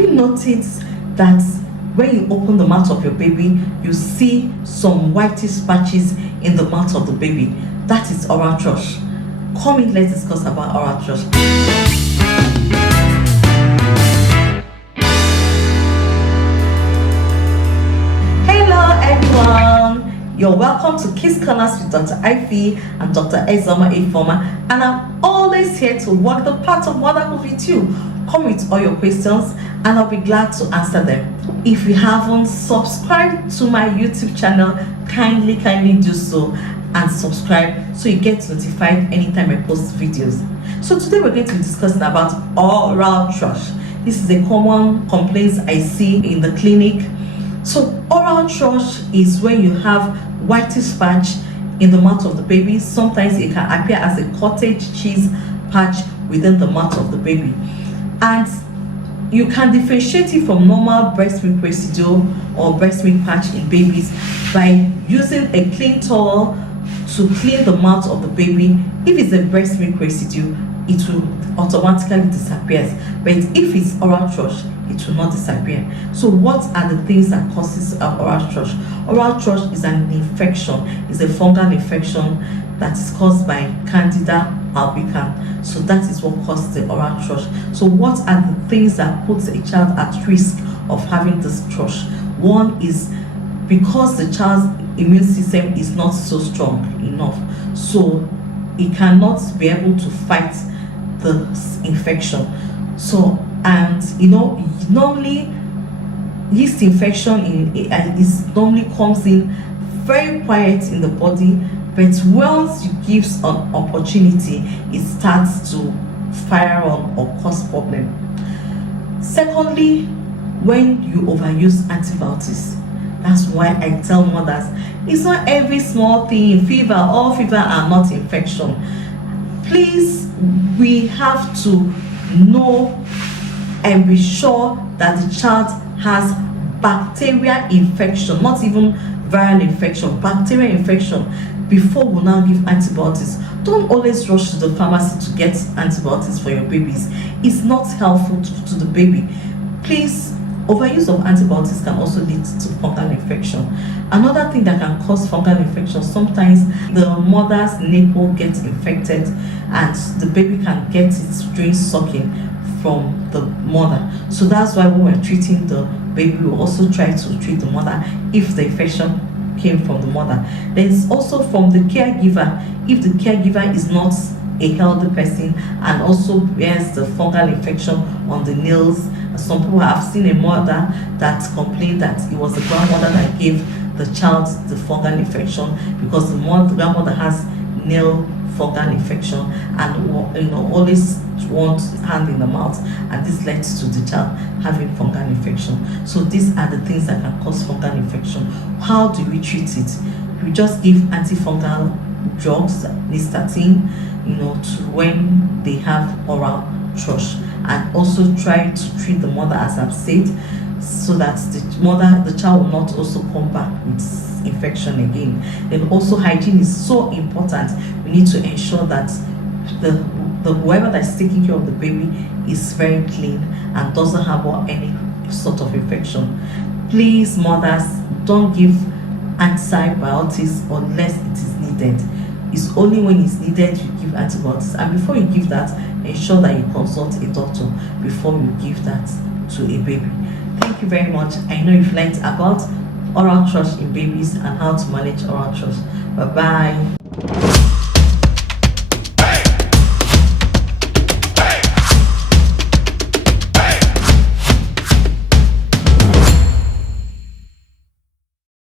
you noticed that when you open the mouth of your baby, you see some whitish patches in the mouth of the baby? That is oral thrush. Come in, let's discuss about oral thrush. Hello everyone, you're welcome to Kiss Corners with Dr. Ivy and Dr. Ezoma Ifoma, and I'm always here to walk the path of motherhood with you. Come with all your questions and I'll be glad to answer them. If you haven't subscribed to my YouTube channel, kindly do so and subscribe so you get notified anytime I post videos. So today we're going to be discussing about oral thrush. This is a common complaint I see in the clinic. So oral thrush is when you have whitish patch in the mouth of the baby. Sometimes it can appear as a cottage cheese patch within the mouth of the baby, and you can differentiate it from normal breast milk residue or breast milk patch in babies by using a clean towel to clean the mouth of the baby. If it's a breast milk residue, it will automatically disappear, but if it's oral thrush, it will not disappear. So what are the things that causes oral thrush? Oral thrush is an infection. It's a fungal infection that is caused by Candida albicans. So that is what causes the oral thrush. So what are the things that puts a child at risk of having this thrush? One is because the child's immune system is not so strong enough, so it cannot be able to fight the infection. So, and normally yeast infection is normally comes in very quiet in the body, but once you give an opportunity, it starts to fire on or cause problem. Secondly, when you overuse antibiotics. That's why I tell mothers, it's not every small thing, fever, all fever are not infection. Please, we have to know and be sure that the child has bacterial infection, not even viral infection, bacterial infection, before we now give antibiotics. Don't always rush to the pharmacy to get antibiotics for your babies. It's not helpful to the baby. Please, overuse of antibiotics can also lead to fungal infection. Another thing that can cause fungal infection, sometimes the mother's nipple gets infected and the baby can get it during sucking from the mother. So that's why when we're treating the baby, we also try to treat the mother if the infection came from the mother. There's also from the caregiver. If the caregiver is not a healthy person and also bears the fungal infection on the nails. Some people have seen a mother that complained that it was the grandmother that gave the child the fungal infection because the grandmother has nail fungal infection and always want hand in the mouth, and this leads to the child having fungal infection. So these are the things that can cause fungal infection. How do we treat it? We just give antifungal drugs, nystatin, to when they have oral thrush, and also try to treat the mother as I've said, so that the child will not also come back with infection again. Then also hygiene is so important. We need to ensure that the whoever that's taking care of the baby is very clean and doesn't have any sort of infection. Please, mothers, don't give antibiotics unless it is needed. It's only when it's needed you give antibiotics, and before you give that, ensure that you consult a doctor before you give that to a baby. Thank you very much. I know you've learned about oral thrush in babies and how to manage oral thrush. Bye bye.